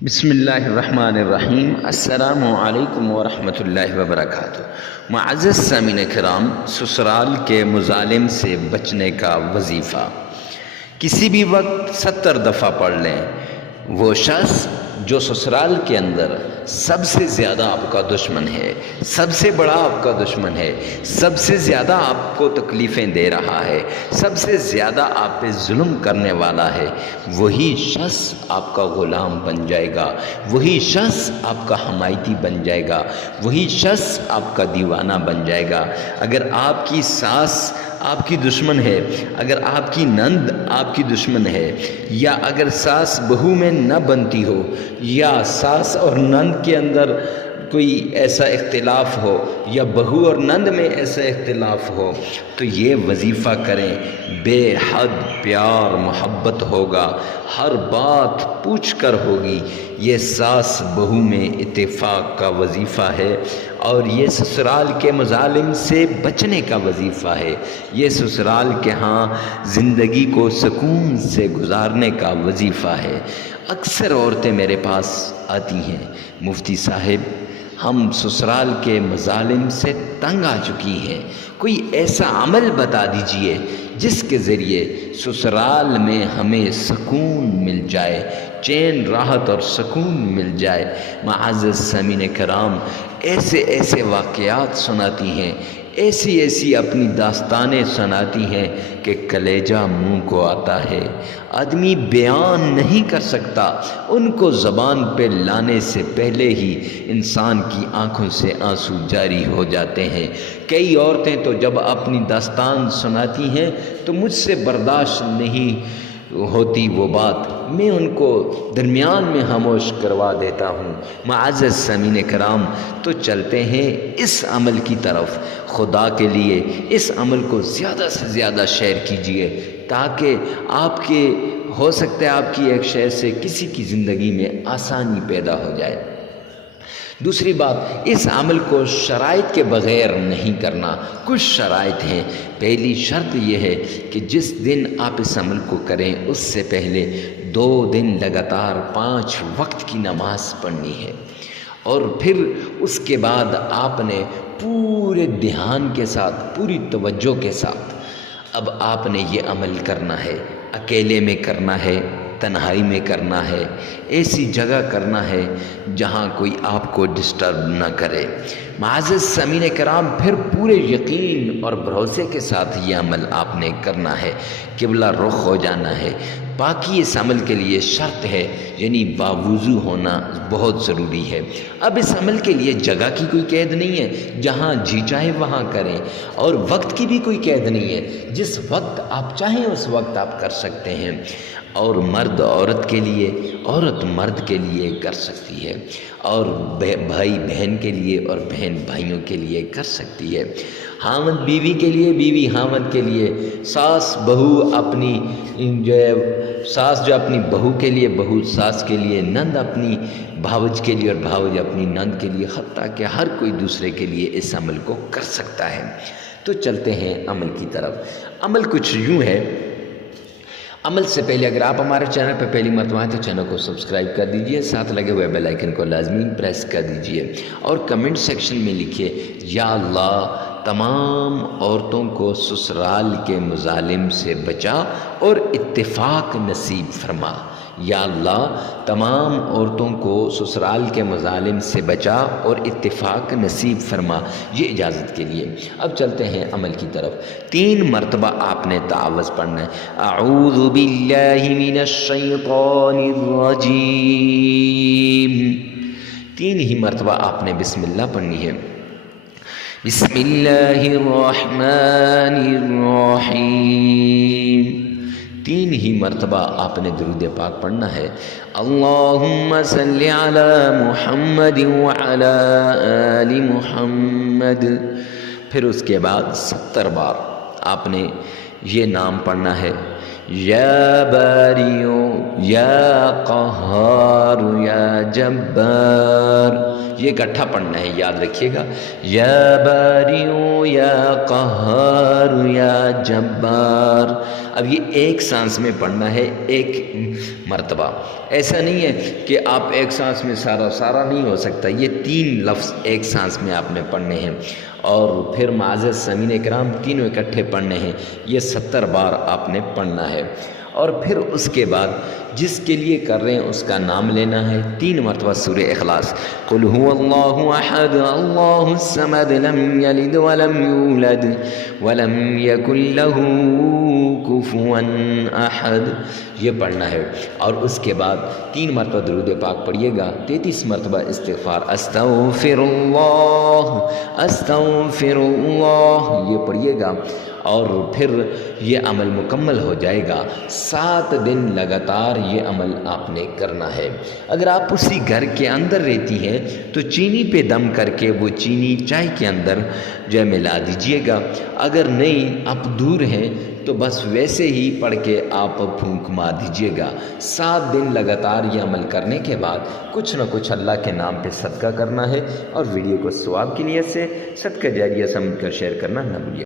بسم اللہ الرحمن الرحیم۔ السلام علیکم ورحمۃ اللہ وبرکاتہ۔ معزز سامعین کرام، سسرال کے مظالم سے بچنے کا وظیفہ کسی بھی وقت 70 دفعہ پڑھ لیں۔ وہ شخص جو سسرال کے اندر سب سے زیادہ آپ کا دشمن ہے، سب سے بڑا آپ کا دشمن ہے، سب سے زیادہ آپ کو تکلیفیں دے رہا ہے، سب سے زیادہ آپ پہ ظلم کرنے والا ہے، وہی شخص آپ کا غلام بن جائے گا، وہی شخص آپ کا حمایتی بن جائے گا، وہی شخص آپ کا دیوانہ بن جائے گا۔ اگر آپ کی ساس آپ کی دشمن ہے، اگر آپ کی نند آپ کی دشمن ہے، یا اگر ساس بہو میں نہ بنتی ہو، یا ساس اور نند کے اندر کوئی ایسا اختلاف ہو، یا بہو اور نند میں ایسا اختلاف ہو، تو یہ وظیفہ کریں۔ بے حد پیار محبت ہوگا، ہر بات پوچھ کر ہوگی۔ یہ ساس بہو میں اتفاق کا وظیفہ ہے، اور یہ سسرال کے مظالم سے بچنے کا وظیفہ ہے۔ یہ سسرال کے ہاں زندگی کو سکون سے گزارنے کا وظیفہ ہے۔ اکثر عورتیں میرے پاس آتی ہیں، مفتی صاحب ہم سسرال کے مظالم سے تنگ آ چکی ہیں، کوئی ایسا عمل بتا دیجئے جس کے ذریعے سسرال میں ہمیں سکون مل جائے، چین راحت اور سکون مل جائے۔ معزز سامعین کرام، ایسے ایسے واقعات سناتی ہیں، ایسی ایسی اپنی داستانیں سناتی ہیں کہ کلیجہ منہ کو آتا ہے، آدمی بیان نہیں کر سکتا۔ ان کو زبان پہ لانے سے پہلے ہی انسان کی آنکھوں سے آنسو جاری ہو جاتے ہیں۔ کئی عورتیں تو جب اپنی داستان سناتی ہیں تو مجھ سے برداشت نہیں ہوتی وہ بات، میں ان کو درمیان میں خاموش کروا دیتا ہوں۔ معزز سامعین کرام، تو چلتے ہیں اس عمل کی طرف۔ خدا کے لیے اس عمل کو زیادہ سے زیادہ شیئر کیجئے، تاکہ آپ کے ہو سکتا ہے آپ کی ایک شیئر سے کسی کی زندگی میں آسانی پیدا ہو جائے۔ دوسری بات، اس عمل کو شرائط کے بغیر نہیں کرنا۔ کچھ شرائط ہیں۔ پہلی شرط یہ ہے کہ جس دن آپ اس عمل کو کریں اس سے پہلے 2 دن لگاتار 5 وقت کی نماز پڑھنی ہے، اور پھر اس کے بعد آپ نے پورے دھیان کے ساتھ، پوری توجہ کے ساتھ اب آپ نے یہ عمل کرنا ہے۔ اکیلے میں کرنا ہے، تنہائی میں کرنا ہے، ایسی جگہ کرنا ہے جہاں کوئی آپ کو ڈسٹرب نہ کرے۔ معزز سامعین کرام، پھر پورے یقین اور بھروسے کے ساتھ یہ عمل آپ نے کرنا ہے۔ قبلہ رخ ہو جانا ہے۔ باقی اس عمل کے لیے شرط ہے، یعنی باوضو ہونا بہت ضروری ہے۔ اب اس عمل کے لیے جگہ کی کوئی قید نہیں ہے، جہاں جی چاہے وہاں کریں، اور وقت کی بھی کوئی قید نہیں ہے، جس وقت آپ چاہیں اس وقت آپ کر سکتے ہیں۔ اور مرد عورت کے لیے، عورت مرد کے لیے کر سکتی ہے، اور بھائی بہن کے لیے، اور بہن بھائیوں کے لیے کر سکتی ہے۔ خاوند بیوی کے لیے، بیوی خاوند کے لیے، ساس بہو اپنی ساس جو اپنی بہو کے لیے، بہو ساس کے لیے، نند اپنی بھاوج کے لیے، اور بھاوج اپنی نند کے لیے، حتیٰ کہ ہر کوئی دوسرے کے لیے اس عمل کو کر سکتا ہے۔ تو چلتے ہیں عمل کی طرف۔ عمل کچھ یوں ہے۔ عمل سے پہلے اگر آپ ہمارے چینل پہ پہلی مرتبہ ہیں تو چینل کو سبسکرائب کر دیجئے، ساتھ لگے ہوئے بیل آئیکن کو لازمی پریس کر دیجئے، اور کمنٹ سیکشن میں لکھیے، یا اللہ تمام عورتوں کو سسرال کے مظالم سے بچا اور اتفاق نصیب فرما۔ یا اللہ تمام عورتوں کو سسرال کے مظالم سے بچا اور اتفاق نصیب فرما۔ یہ اجازت کے لیے۔ اب چلتے ہیں عمل کی طرف۔ 3 مرتبہ آپ نے تعوذ پڑھنا ہے۔ اعوذ باللہ من الشیطان الرجیم، 3 ہی مرتبہ آپ نے بسم اللہ پڑھنی ہے۔ بسم اللہ الرحمن الرحیم، 3 ہی مرتبہ آپ نے درود پاک پڑھنا ہے۔ اللہم صلی علی محمد وعلی آل محمد، پھر اس کے بعد 70 بار آپ نے یہ نام پڑھنا ہے، یا باریو یا قہار یا جبار۔ یہ اکٹھا پڑھنا ہے، یاد رکھیے گا، یا باریو یا قہار یا جبار۔ اب یہ ایک سانس میں پڑھنا ہے، ایک مرتبہ، ایسا نہیں ہے کہ آپ ایک سانس میں سارا نہیں ہو سکتا، یہ 3 لفظ ایک سانس میں آپ نے پڑھنے ہیں، اور پھر معزز سامعین کرام تینوں اکٹھے پڑھنے ہیں، یہ 70 بار آپ نے پڑھنا ہے، اور پھر اس کے بعد جس کے لیے کر رہے ہیں اس کا نام لینا ہے، 3 مرتبہ سورہ اخلاص، قل هو اللہ احد اللہ الصمد لم یلد ولم یولد ولم یکن له کفوا احد، یہ پڑھنا ہے، اور اس کے بعد 3 مرتبہ درود پاک پڑھیے گا، 33 مرتبہ استغفار، استغفر اللہ یہ پڑھیے گا، اور پھر یہ عمل مکمل ہو جائے گا۔ 7 دن لگاتار یہ عمل آپ نے کرنا ہے۔ اگر آپ اسی گھر کے اندر رہتی ہیں تو چینی پہ دم کر کے وہ چینی چائے کے اندر جو ہے ملا دیجئے گا، اگر نہیں آپ دور ہیں تو بس ویسے ہی پڑھ کے آپ پھونک مار دیجئے گا۔ 7 دن لگاتار یہ عمل کرنے کے بعد کچھ نہ کچھ اللہ کے نام پہ صدقہ کرنا ہے، اور ویڈیو کو ثواب کی نیت سے صدقہ جاریہ سمجھ کر شیئر کرنا نہ بھولیے۔